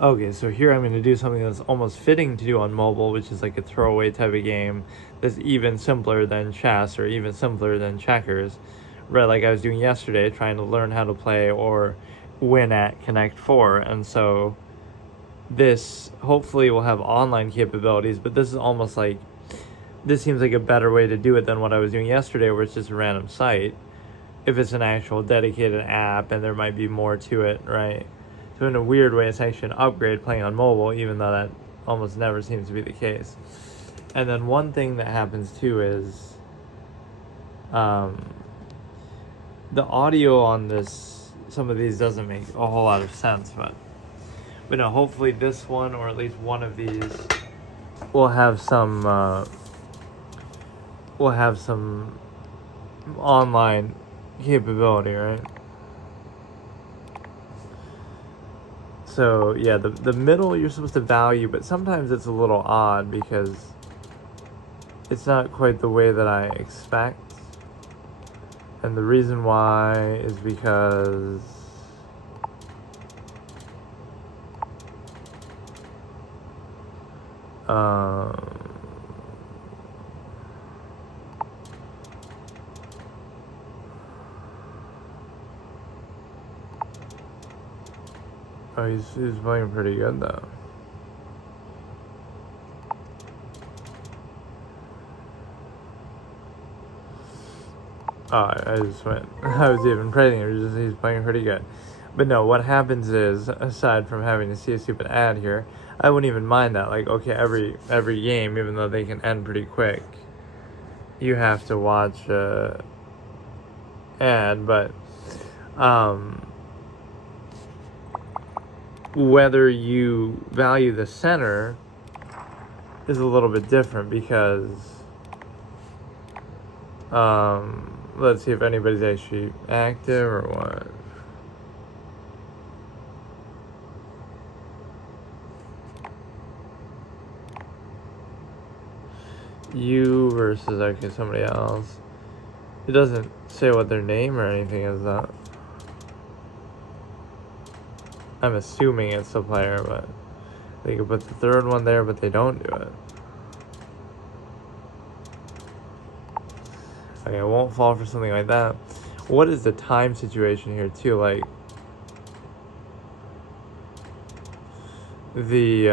Okay, so here I'm going to do something that's almost fitting to do on mobile, which is like a throwaway type of game that's even simpler than chess or even simpler than checkers. Right, like I was doing yesterday, trying to learn how to play or win at Connect 4. And so this hopefully will have online capabilities, but this is almost like, this seems like a better way to do it than what I was doing yesterday, where it's just a random site. If it's an actual dedicated app, and there might be more to it, right? So in a weird way, it's actually an upgrade playing on mobile, even though that almost never seems to be the case. And then one thing that happens too is the audio on this, some of these doesn't make a whole lot of sense, but no, hopefully this one, or at least one of these, will have some online capability, right? So yeah, the middle you're supposed to value, but sometimes it's a little odd because it's not quite the way that I expect. And the reason why is because oh, he's playing pretty good though. Oh, I just went. I was even praising him. He's playing pretty good. But no, what happens is, aside from having to see a stupid ad here, I wouldn't even mind that. Like, okay, every game, even though they can end pretty quick, you have to watch ad. But whether you value the center is a little bit different because let's see if anybody's actually active or what. You versus, okay, somebody else. It doesn't say what their name or anything is, though. I'm assuming it's the player, but they could put the third one there, but they don't do it. Okay, I won't fall for something like that. What is the time situation here, too? Like, these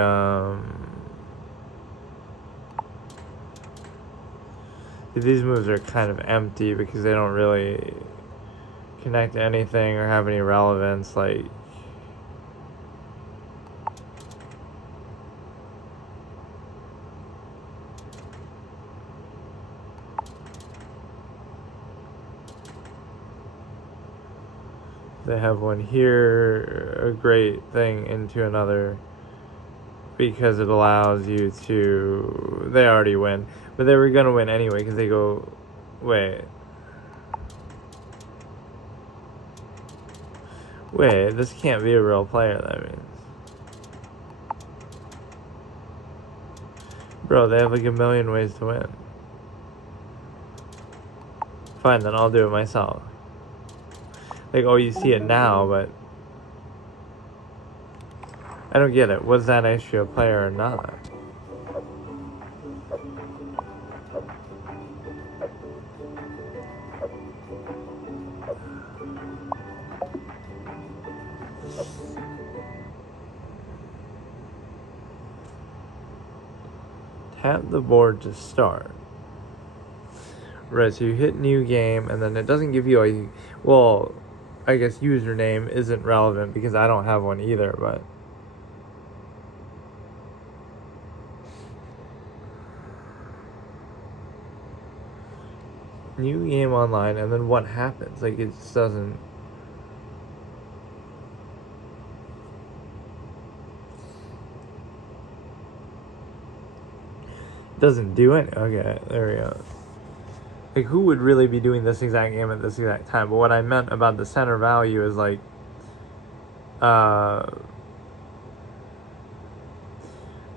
moves are kind of empty because they don't really connect to anything or have any relevance. Like, they have one here, a great thing into another, because it allows you to, they already win, but they were gonna win anyway because they go, wait, this can't be a real player, that means. Bro, they have like a million ways to win. Fine, then I'll do it myself. Like, oh, you see it now, but I don't get it. Was that actually a player or not? tap the board to start. Right, so you hit new game, and then it doesn't give you a, well, I guess username isn't relevant because I don't have one either, but new game online, and then what happens? Like, it just doesn't. Doesn't do it. Okay, there we go. Like, who would really be doing this exact game at this exact time? But what I meant about the center value is like, the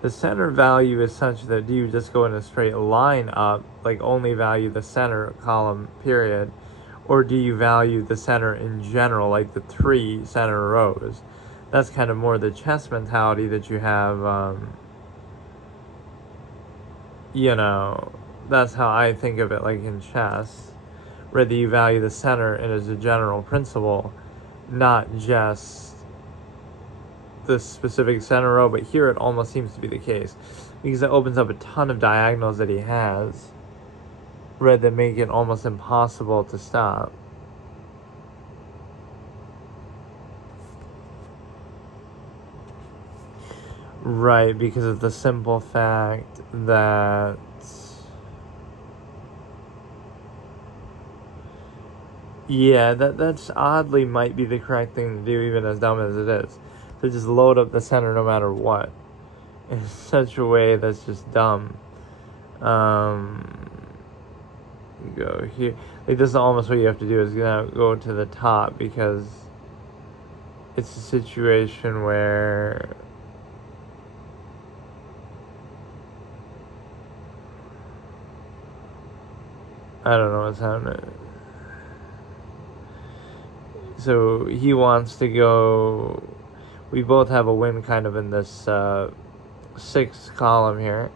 center value is such that do you just go in a straight line up, like only value the center column, period, or do you value the center in general, like the 3 center rows? That's kind of more the chess mentality that you have, you know, that's how I think of it, like in chess, where you value the center and as a general principle, not just the specific center row, but here it almost seems to be the case, because it opens up a ton of diagonals that he has, right, that make it almost impossible to stop. Right, because of the simple fact that yeah, that's oddly might be the correct thing to do, even as dumb as it is. To just load up the center no matter what. In such a way that's just dumb. Go here. Like, this is almost what you have to do, is go to the top, because it's a situation where I don't know what's happening. So he wants to go. We both have a win kind of in this 6th column here.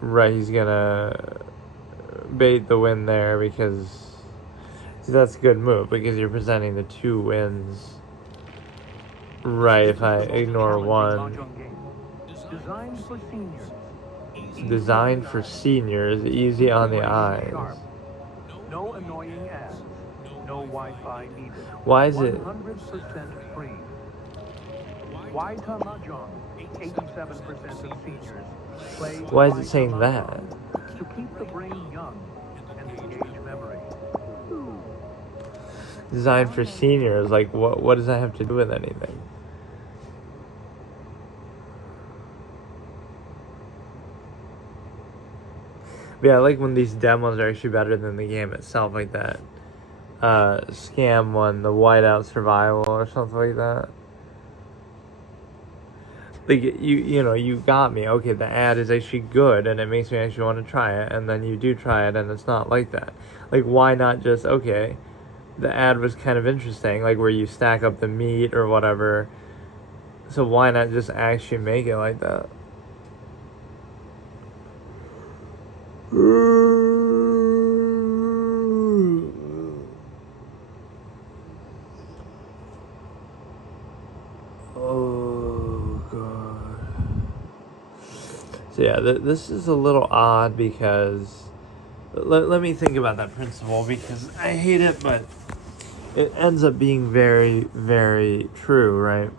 Right, he's gonna bait the win there because that's a good move, because you're presenting the 2 wins. Right, if I ignore one. Designed for seniors, easy on the eyes. No annoying ads. No Wi-Fi needed. Why is it 100% free? Waita Mahjong. 87% of seniors play. Why is it saying that? To keep the brain young and engage memory. Designed for seniors, like what does that have to do with anything? But yeah, I like when these demos are actually better than the game itself, like that scam one, the Whiteout Survival or something like that. Like, you got me. Okay, the ad is actually good and it makes me actually want to try it, and then you do try it and it's not like that. Like, why not just, okay, the ad was kind of interesting, like where you stack up the meat or whatever, so why not just actually make it like that? Oh god. So yeah, this is a little odd, because let me think about that principle, because I hate it, but it ends up being very, very true, right?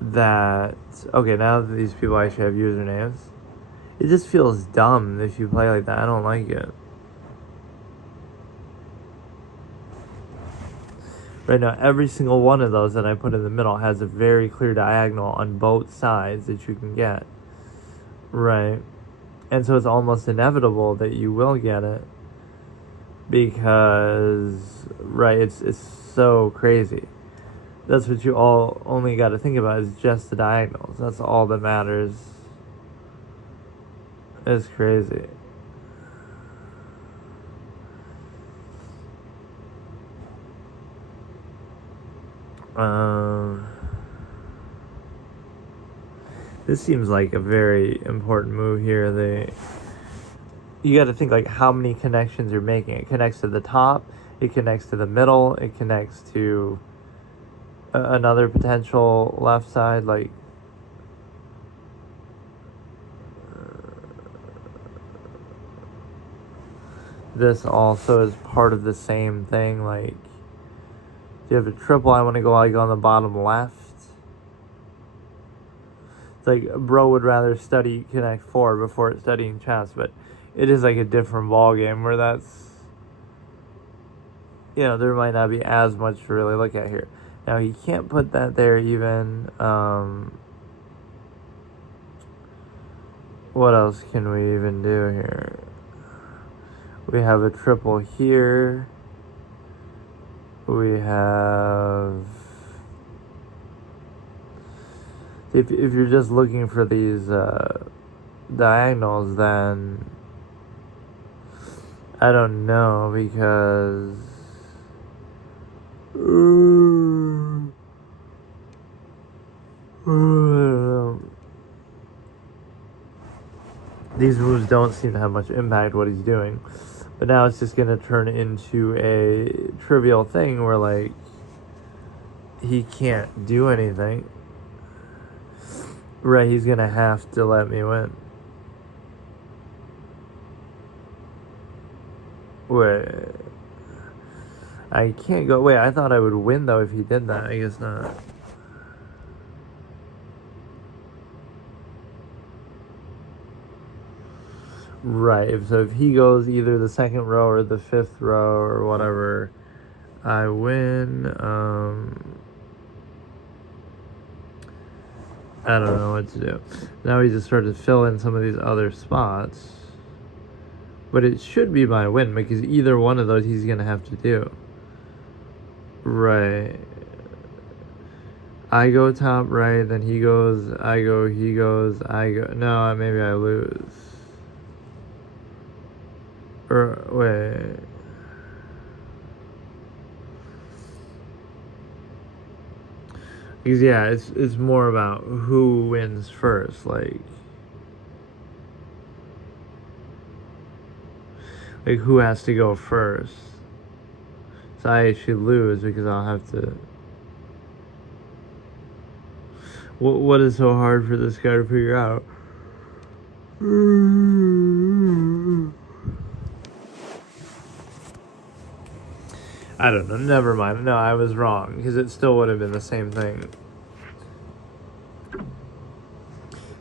That, okay, now that these people actually have usernames, it just feels dumb if you play like that. I don't like it. Right now, every single one of those that I put in the middle has a very clear diagonal on both sides that you can get. Right. And so it's almost inevitable that you will get it, because, right, it's so crazy. That's what you all only got to think about, is just the diagonals. That's all that matters. It's crazy. This seems like a very important move here. You got to think, like, how many connections you're making. It connects to the top, it connects to the middle, it connects to another potential left side. Like, this also is part of the same thing. Like, if you have a triple, I want to go like on the bottom left. It's like bro would rather study Connect 4 before studying chess, but it is like a different ball game where that's, you know, there might not be as much to really look at here. Now he can't put that there even. What else can we even do here? We have a triple here. We have... If you're just looking for these diagonals, then I don't know, because these moves don't seem to have much impact what he's doing. But now it's just gonna turn into a trivial thing where, like, he can't do anything. Right, he's gonna have to let me win. Wait. I can't go. Wait, I thought I would win, though, if he did that. I guess not. Right, so if he goes either the second row or the fifth row or whatever, I win. I don't know what to do. Now he just started to fill in some of these other spots. But it should be my win, because either one of those he's going to have to do. Right. I go top right, then he goes, I go, he goes, I go. No, maybe I lose. Or, wait. Because, yeah, it's more about who wins first, like who has to go first. So I should lose because I'll have to... What is so hard for this guy to figure out? I don't know, never mind. No, I was wrong, because it still would have been the same thing.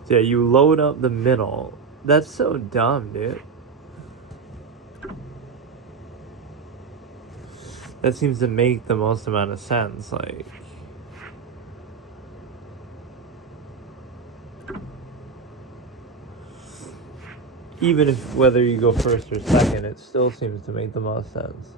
So yeah, you load up the middle. That's so dumb, dude. That seems to make the most amount of sense, like... Even if, whether you go first or second, it still seems to make the most sense.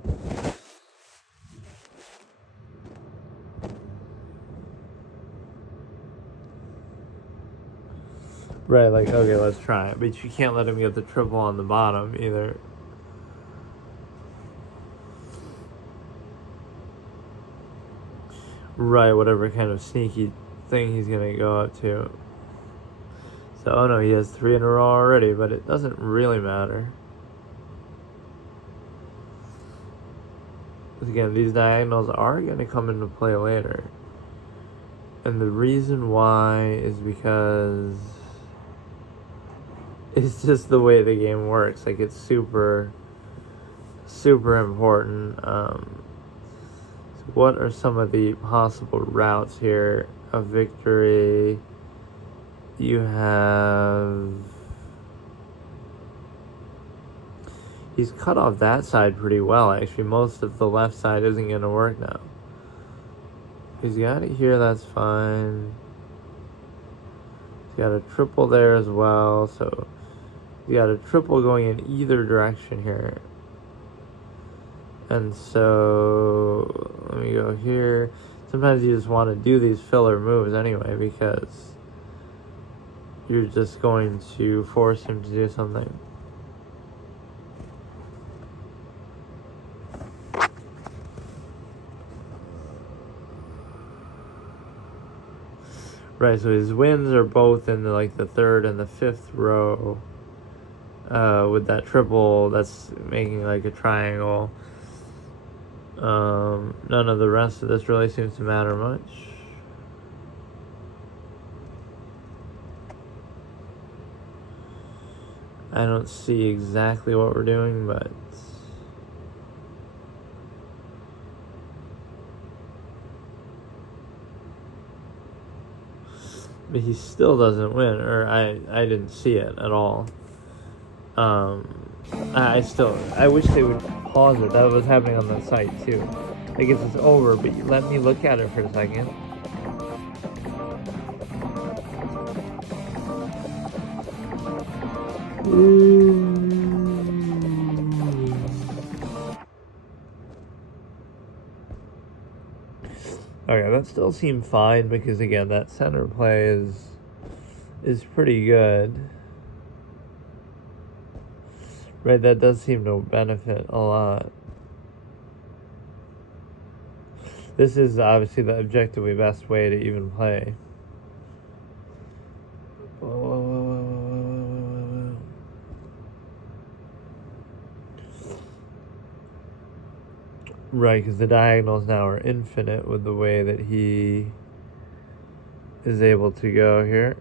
Right, like, okay, let's try it. But you can't let him get the triple on the bottom, either. Right, whatever kind of sneaky thing he's gonna go up to. So, oh no, he has 3 in a row already, but it doesn't really matter. Again, these diagonals are gonna come into play later. And the reason why is because it's just the way the game works. Like, it's super, super important. So what are some of the possible routes here of victory? You have... He's cut off that side pretty well, actually. Most of the left side isn't going to work now. He's got it here, that's fine. He's got a triple there as well, so... You got a triple going in either direction here. And so, let me go here. Sometimes you just want to do these filler moves anyway, because you're just going to force him to do something. Right, so his wins are both in the third and the fifth row. With that triple, that's making like a triangle. None of the rest of this really seems to matter much. I don't see exactly what we're doing, but But he still doesn't win, or I didn't see it at all. I wish they would pause it. That was happening on the site too. I guess it's over, but let me look at it for a second. Okay, that still seemed fine because again, that center play is pretty good. Right, that does seem to benefit a lot. This is obviously the objectively best way to even play. Right, because the diagonals now are infinite with the way that he is able to go here.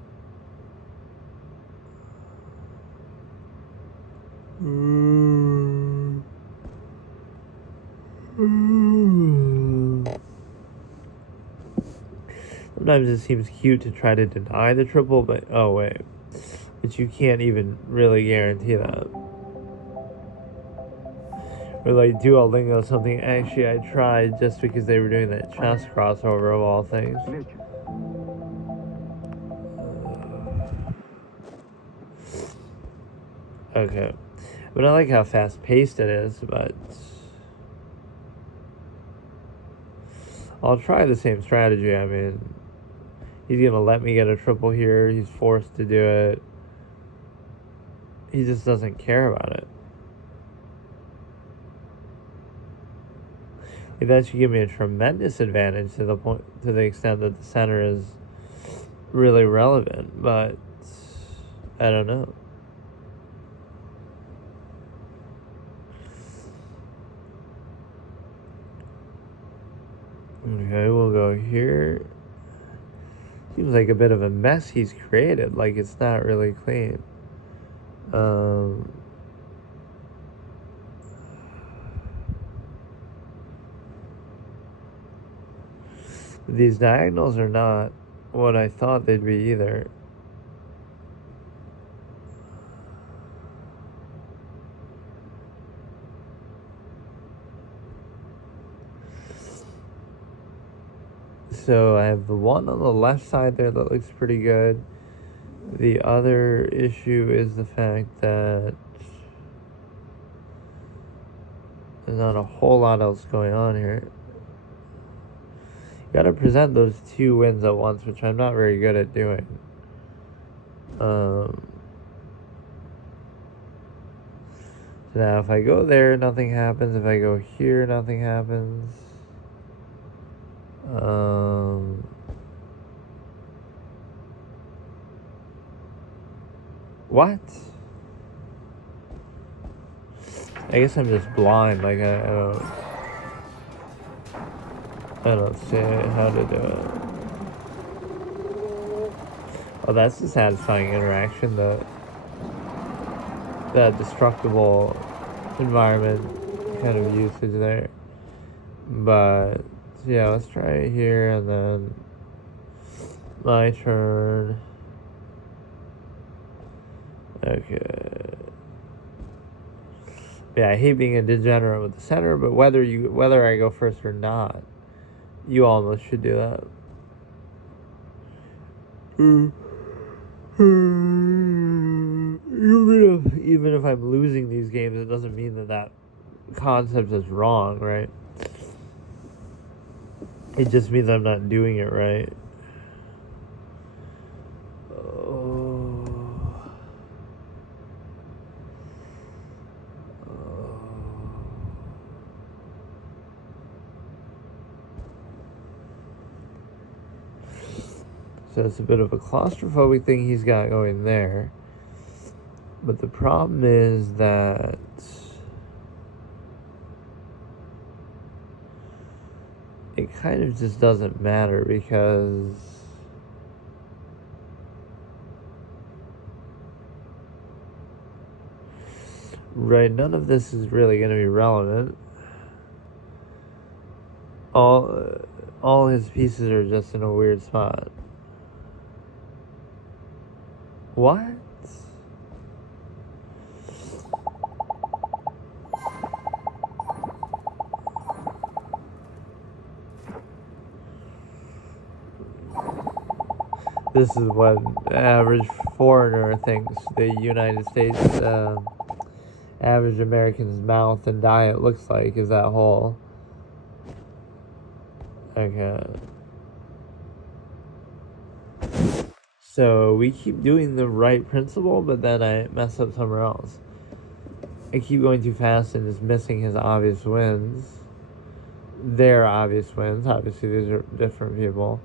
Sometimes it seems cute to try to deny the triple, but oh wait, but you can't even really guarantee that. Or like Duolingo, something actually I tried just because they were doing that chess crossover of all things. Okay. I mean, I like how fast-paced it is, but I'll try the same strategy. I mean, he's going to let me get a triple here. He's forced to do it. He just doesn't care about it. That should give me a tremendous advantage to the extent that the center is really relevant, but I don't know. Okay, we'll go here. Seems like a bit of a mess he's created, like it's not really clean. These diagonals are not what I thought they'd be either. So I have the one on the left side there that looks pretty good. The other issue is the fact that there's not a whole lot else going on here. You gotta present those two wins at once, which I'm not very good at doing. So now if I go there, nothing happens. If I go here, nothing happens. What? I guess I'm just blind. Like I don't see how to do it. Oh, that's the satisfying interaction. That destructible environment kind of usage there. But yeah, let's try it here and then my turn. Okay. Yeah, I hate being a degenerate with the center, but whether I go first or not, you almost should do that. Even if I'm losing these games, it doesn't mean that concept is wrong, right? It just means I'm not doing it right. So it's a bit of a claustrophobic thing he's got going there. But the problem is that it kind of just doesn't matter because right, none of this is really going to be relevant. All his pieces are just in a weird spot. What? This is what an average foreigner thinks the United States average American's mouth and diet looks like, is that hole. Okay. So we keep doing the right principle, but then I mess up somewhere else. I keep going too fast and just missing his obvious wins. Their obvious wins. Obviously, these are different people.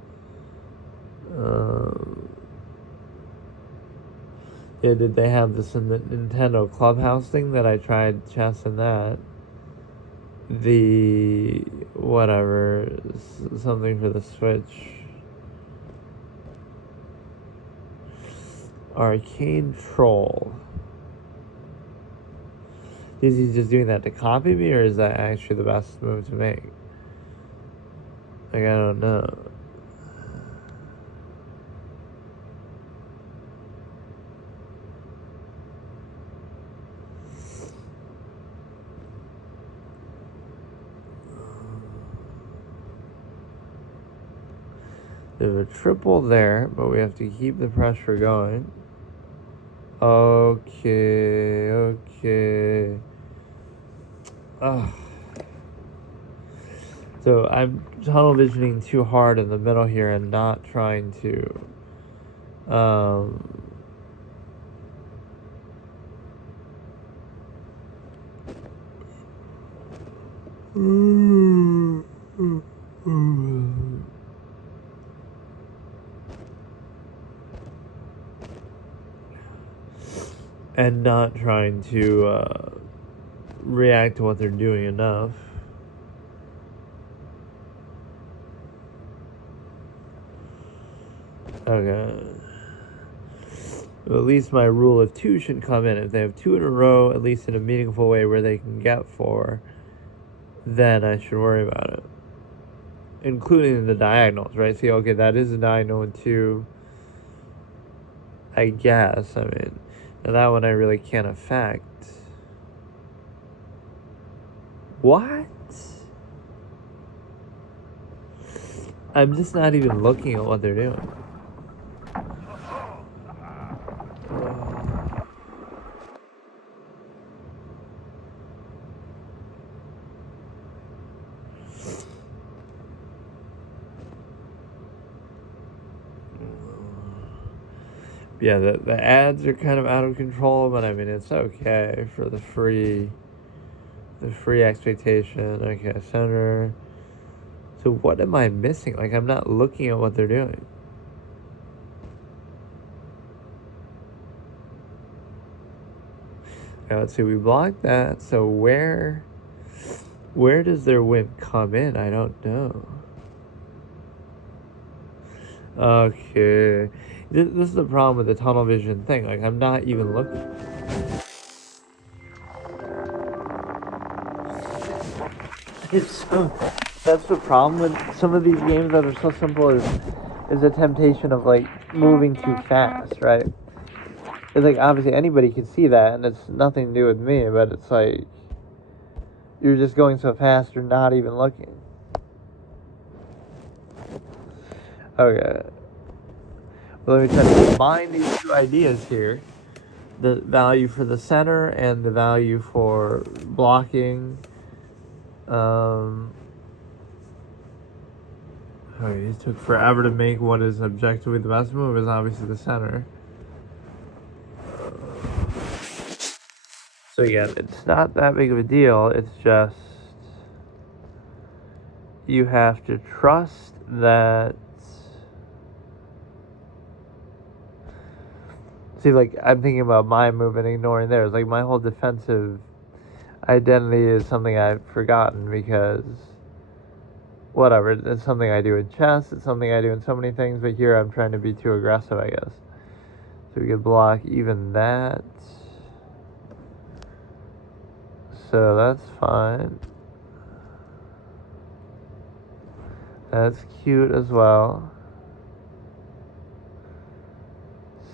Yeah, did they have this in the Nintendo Clubhouse thing that I tried chess in that? The whatever, something for the Switch. Arcade Troll. Is he just doing that to copy me, or is that actually the best move to make? Like, I don't know. There's a triple there, but we have to keep the pressure going. Okay. Ugh. So I'm tunnel visioning too hard in the middle here and not trying to and not trying to react to what they're doing enough. Okay. Well, at least my rule of 2 should come in. If they have 2 in a row, at least in a meaningful way where they can get 4, then I should worry about it. Including the diagonals, right? See, okay, that is a diagonal in 2. I guess. I mean, now that one I really can't affect. What? I'm just not even looking at what they're doing. Yeah, the ads are kind of out of control, but I mean, it's okay for the free expectation. Okay, center. So what am I missing? Like, I'm not looking at what they're doing. Okay, let's see, we blocked that. So where does their win come in? I don't know. Okay. This is the problem with the tunnel vision thing. Like, I'm not even looking. That's the problem with some of these games that are so simple is a temptation of, like, moving too fast, right? It's like, obviously anybody can see that, and it's nothing to do with me, but it's like, you're just going so fast, you're not even looking. Okay. Well, let me try to combine these 2 ideas here. The value for the center and the value for blocking. Okay, it took forever to make what is objectively the best move is obviously the center. So again, it's not that big of a deal. It's just you have to trust that. See, like, I'm thinking about my move and ignoring theirs. Like, my whole defensive identity is something I've forgotten because, whatever, it's something I do in chess, it's something I do in so many things, but here I'm trying to be too aggressive, I guess. So we could block even that. So that's fine. That's cute as well.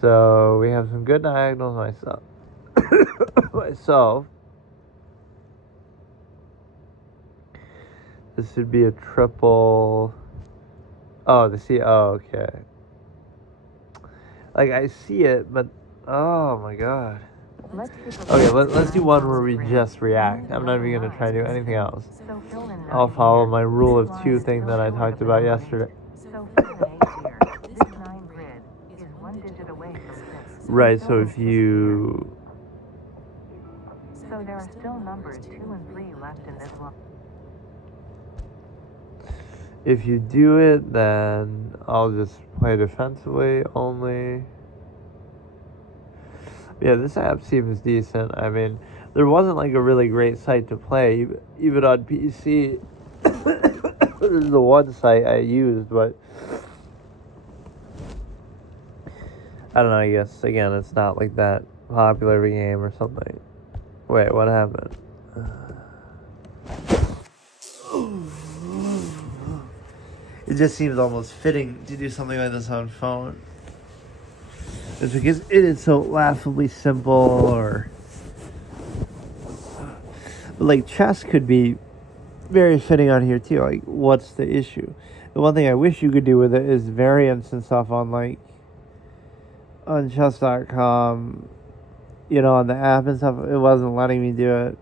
So we have some good diagonals myself. This would be a triple. Oh, okay. Like, I see it, but oh my god. Okay, let's do one where we just react. I'm not even going to try to do anything else. I'll follow my rule of two thing that I talked about yesterday. Right, so if you... So there are still numbers 2 and 3 left in this one. If you do it, then I'll just play defensively only. Yeah, this app seems decent. I mean, there wasn't like a really great site to play, even on PC. This is the one site I used, but I don't know, I guess, again, it's not like that popular of a game or something. Wait, what happened? It just seems almost fitting to do something like this on phone. It's because it is so laughably simple, or... But like, chess could be very fitting on here too. Like, what's the issue? The one thing I wish you could do with it is variants and stuff on, like, on chess.com, you know, on the app and stuff. It wasn't letting me do it.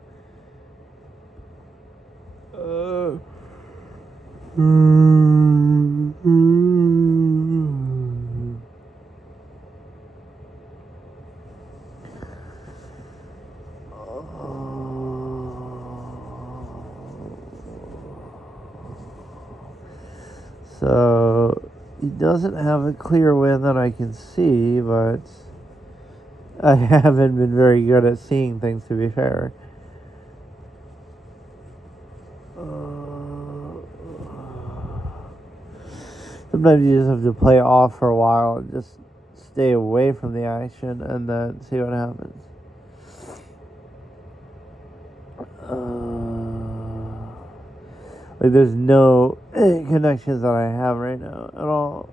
So he doesn't have a clear win that I can see, but I haven't been very good at seeing things, to be fair. Sometimes you just have to play off for a while and just stay away from the action and then see what happens. Like, there's no connections that I have right now at all.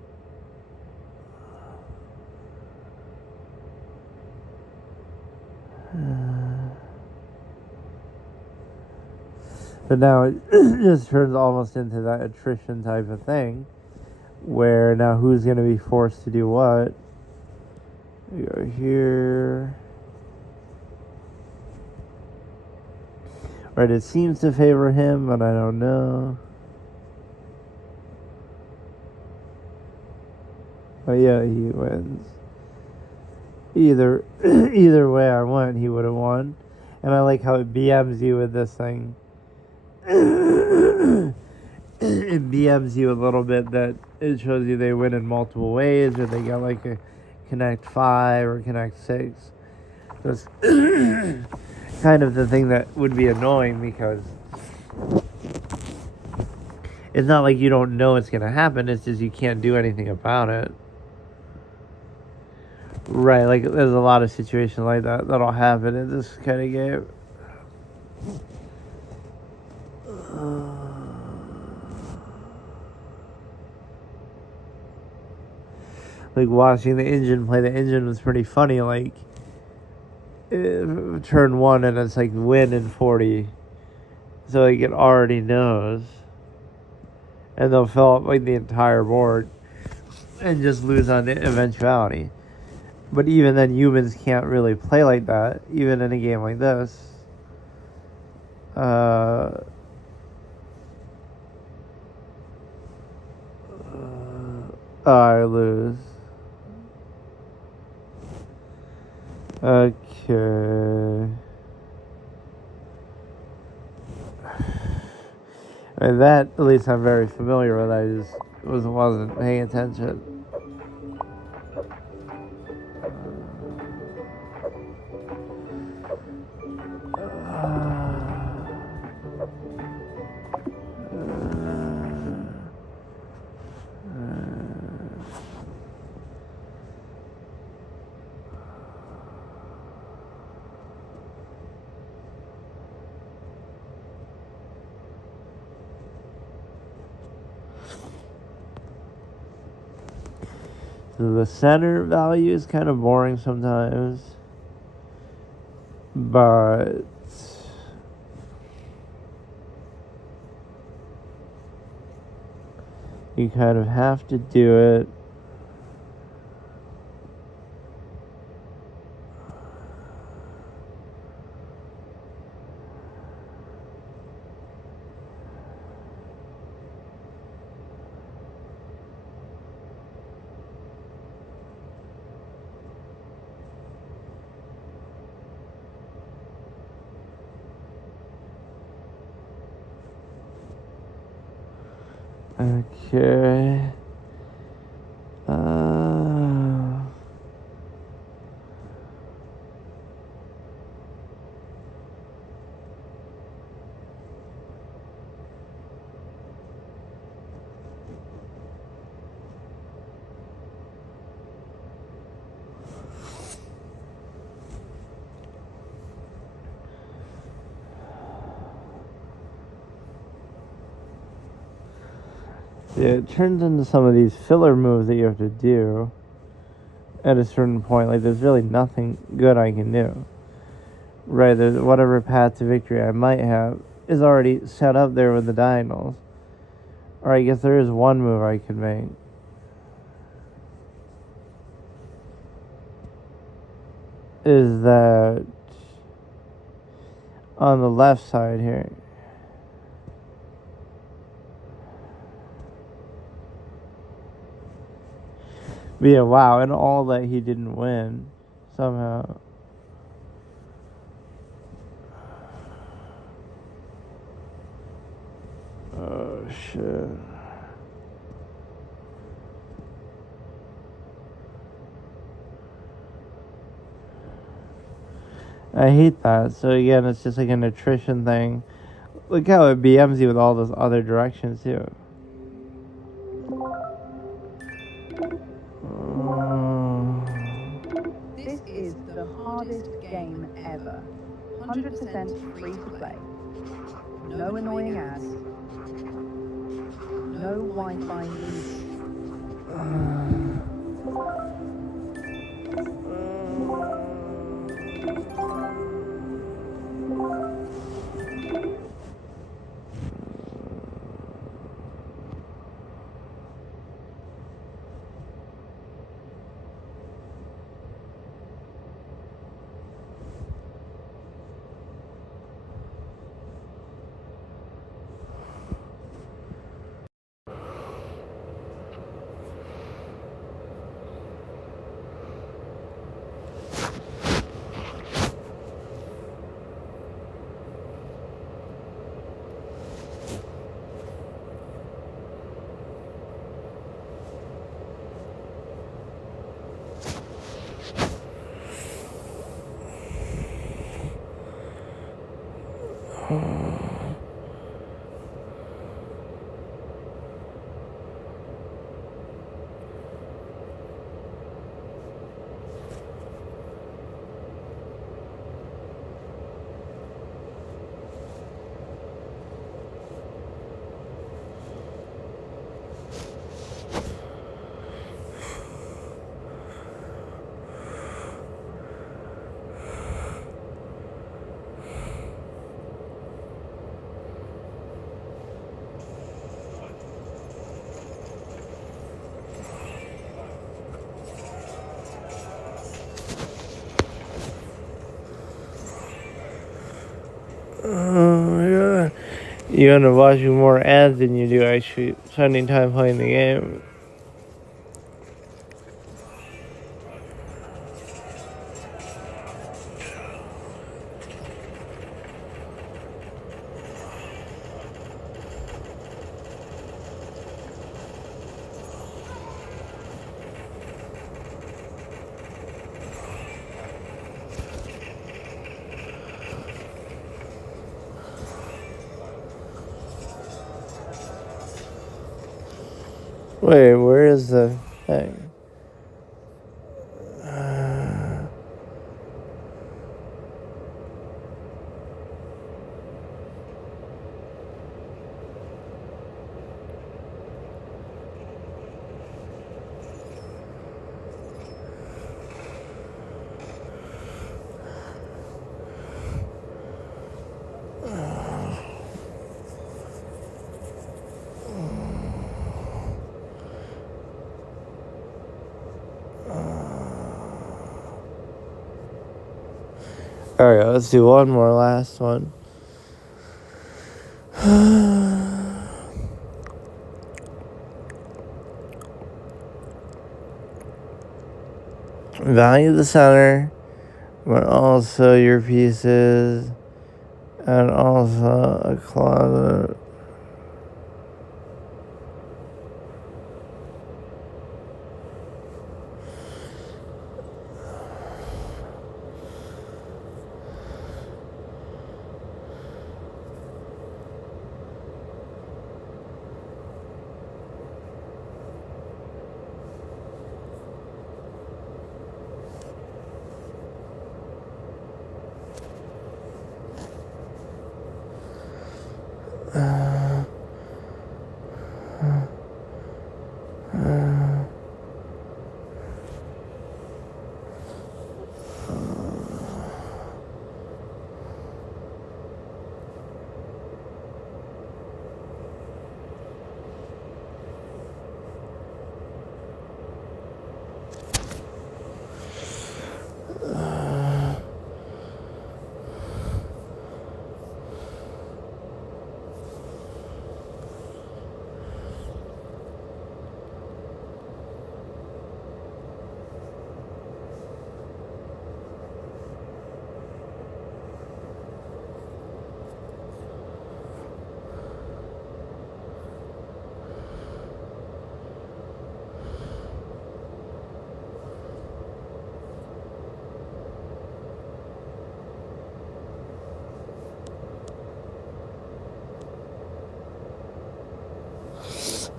But now it just turns almost into that attrition type of thing, where now who's going to be forced to do what? We go here. Right, it seems to favor him, but I don't know. But yeah, he wins. Either way I went, he would have won. And I like how it BMs you with this thing. It BMs you a little bit, that it shows you they win in multiple ways, or they got like a Connect 5 or Connect 6. So it's kind of the thing that would be annoying, because it's not like you don't know it's going to happen, it's just you can't do anything about it. Right, like there's a lot of situations like that that'll happen in this kind of game. Like watching the engine play, the engine was pretty funny. Like, turn 1 and it's like win in 40. So like it already knows. And they'll fill up like the entire board and just lose on the eventuality. But even then, humans can't really play like that, even in a game like this. I lose. Okay. I mean, that at least I'm very familiar with. I just wasn't paying attention. The center value is kind of boring sometimes, but you kind of have to do it. Okay. Yeah, it turns into some of these filler moves that you have to do at a certain point. Like, there's really nothing good I can do. Right, there's whatever path to victory I might have is already set up there with the diagonals. Or I guess there is one move I can make. Is that on the left side here. But yeah, wow, and all that he didn't win somehow. Oh shit. I hate that. So again, it's just like an attrition thing. Look how it BMs you with all those other directions too. This is the hardest game ever. 100% free to play. No annoying ads. No Wi-Fi needed. Oh my god. You end up watching more ads than you do actually spending time playing the game. Wait, where is the thing? Alright, let's do one more last one. Value the center, but also your pieces, and also a closet.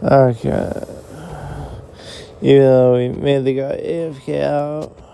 Okay. Even though we made the guy AFK out.